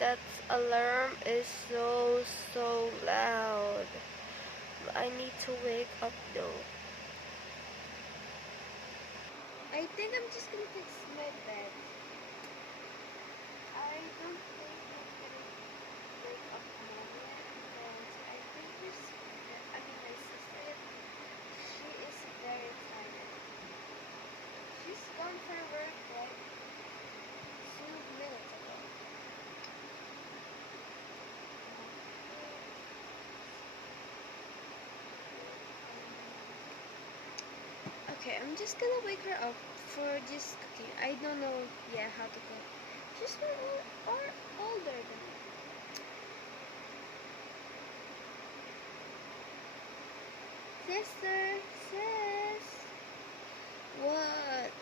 That alarm is so loud. I need to wake up though. I think I'm just gonna fix my bed. I don't think I'm gonna wake up Mama because I think my sister, she is very tired. She's gone for work like 2 minutes ago. Okay, I'm just gonna wake her up for just cooking. I don't know yet how to cook. She's older than me. Sister, sis, what?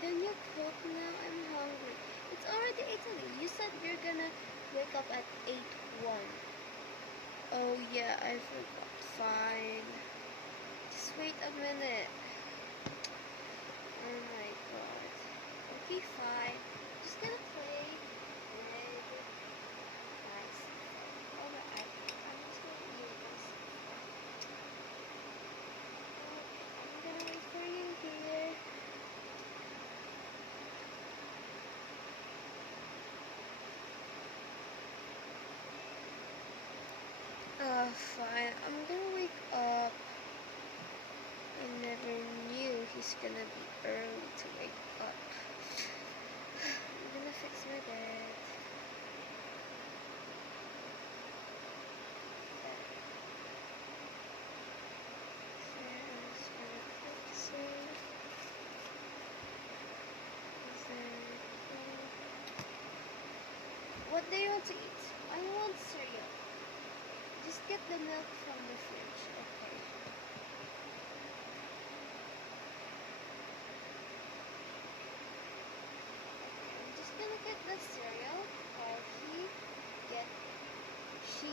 Can you cook now? I'm hungry. It's already 8:30. You said you're gonna wake up at 8:01. Oh yeah, I forgot. Fine. Just wait a minute. Oh my god. Okay, fine. Just gonna play with my sister. Oh my, I'm just gonna use this. I'm gonna wait for you here. Fine. I'm gonna wake up. I never knew he's gonna be early to wake up. I'm gonna fix my bed. What do you want to eat? I want cereal. Just get the milk from the fridge, okay? I'm just gonna get the cereal while get she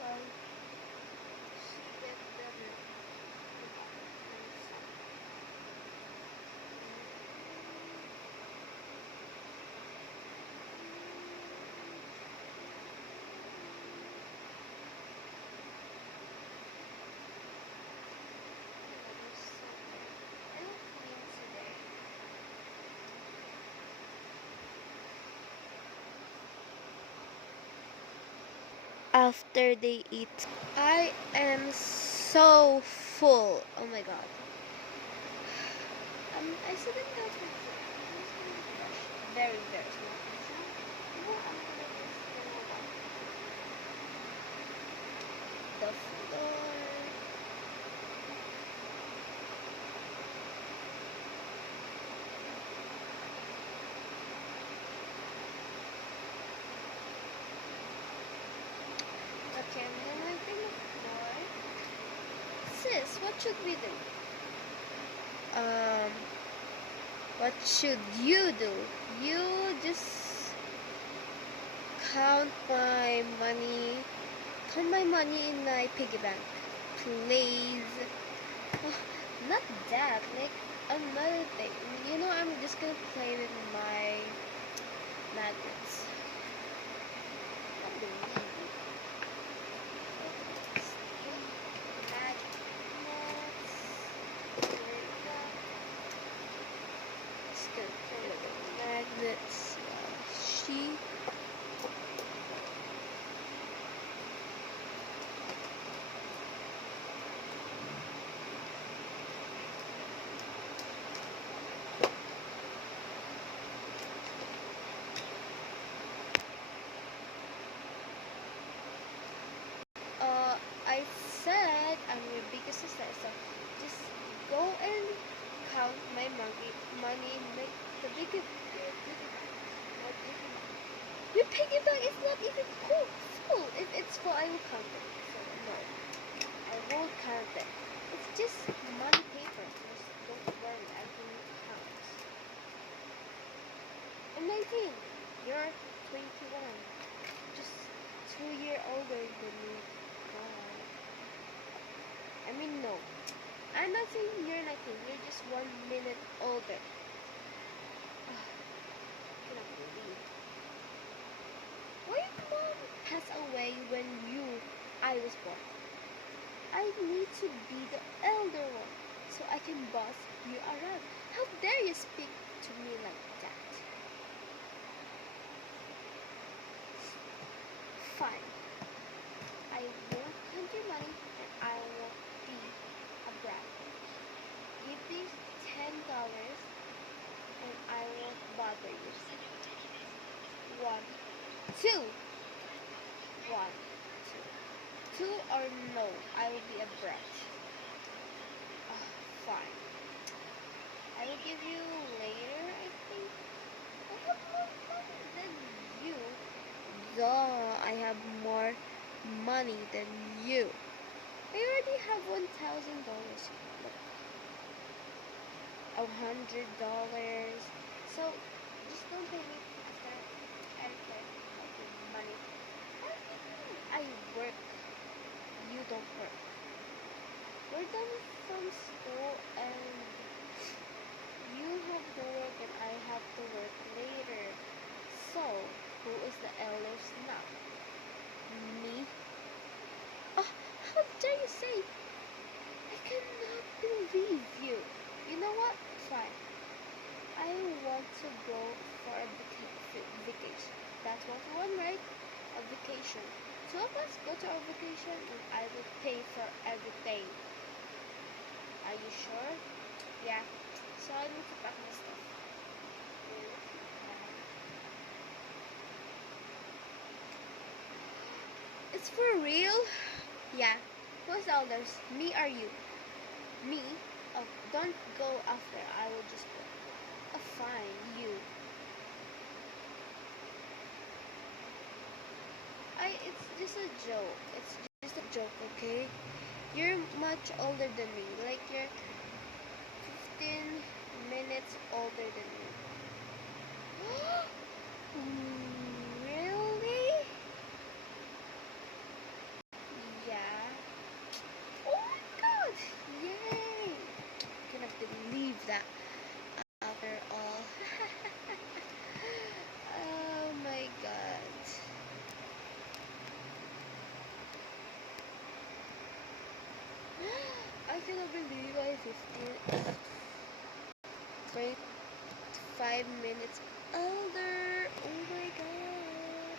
while she get the milk. After they eat, I am so full. Oh my god. I still didn't go to the very, very small portion. You know, I'm gonna just wipe the floor. Okay, I'm gonna wiping the floor. Sis, what should we do? What should you do? You just count my money. Count my money in my piggy bank. Please. Oh, not that. Like another thing. You know, I'm just gonna play with my magnets. Not the weed. Magnets. She. I said I'm your biggest sister, so just go and count my money. Make the biggest. Your piggy bank is not even full. If it's full, I will count it. So no, I won't count it. It's just money paper. Just don't worry, I can count. I'm 19. You're 21. Just 2 years older than me. God. I mean, no. I'm not saying you're 19. You're just 1 minute older. Cannot believe. Why am was born. I need to be the elder one so I can boss you around. How dare you speak to me like that? Fine. I won't count your money and I won't be a brat. Give me $10 and I won't bother you. One, two. One, two. Two or no, I will be a brat. Fine. I will give you later, I think. I have more money than you. Duh, I have more money than you. I already have $1,000. Look, $100. So just don't pay me after I don't care about your money. I work. You don't work. We're done from school and you have to work and I have to work later. So, who is the eldest now? Me? Oh, how dare you say? I cannot believe you. You know what? Fine. I want to go for a vacation. That's what you want, right? A vacation. So let's go to our vacation and I will pay for everything. Are you sure? Yeah. So I need to pack my stuff. It's for real? Yeah. Who's elders? Me or you? Me? Oh, don't go after. I will just go. Oh, fine. You. It's just a joke. It's just a joke, okay? You're much older than me. Like, you're 15 minutes older than me. Really? Yeah. Oh my god! Yay! Cannot believe that after all. Oh my god. I cannot believe I'm 5 minutes older. Oh my god.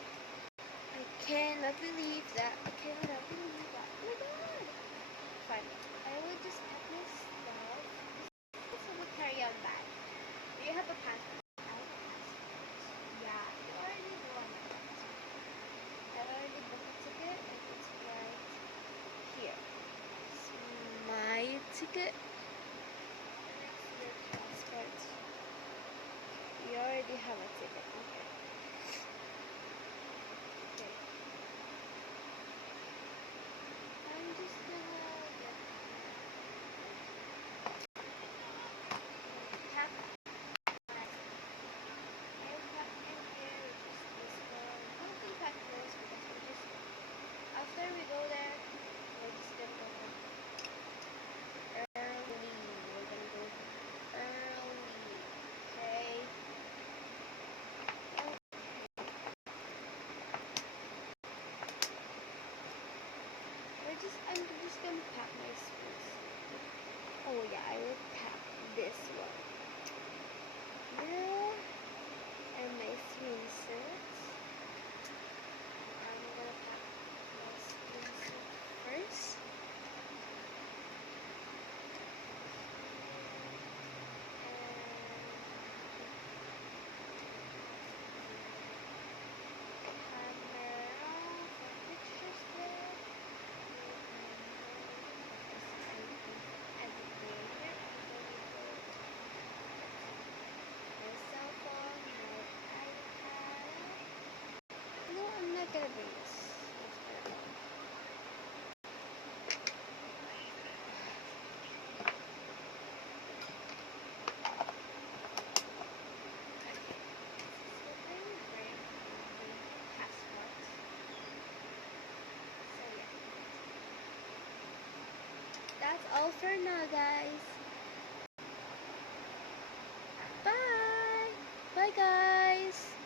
I cannot believe that. I cannot believe that. Oh my god. Fine. I will just have my stuff. This is a carry-on bag. Do you have a passport? I have a passport. Yeah, you already know I have a passport. I already booked a ticket and it's right here. It's my ticket. It's your passport. You already have a ticket. Okay. Okay. I'm just gonna get pack my aircraft in here, which is this one. I don't think pack those because we're just after we go there, we're just gonna go home early. We're gonna go early. Okay. I'm just gonna pack my spoons. Oh yeah, I will pack this one. Yeah, and my swimsuits. I'm gonna pack my swimsuit first. Gonna bring this. That's all for now, guys. Bye. Bye, guys.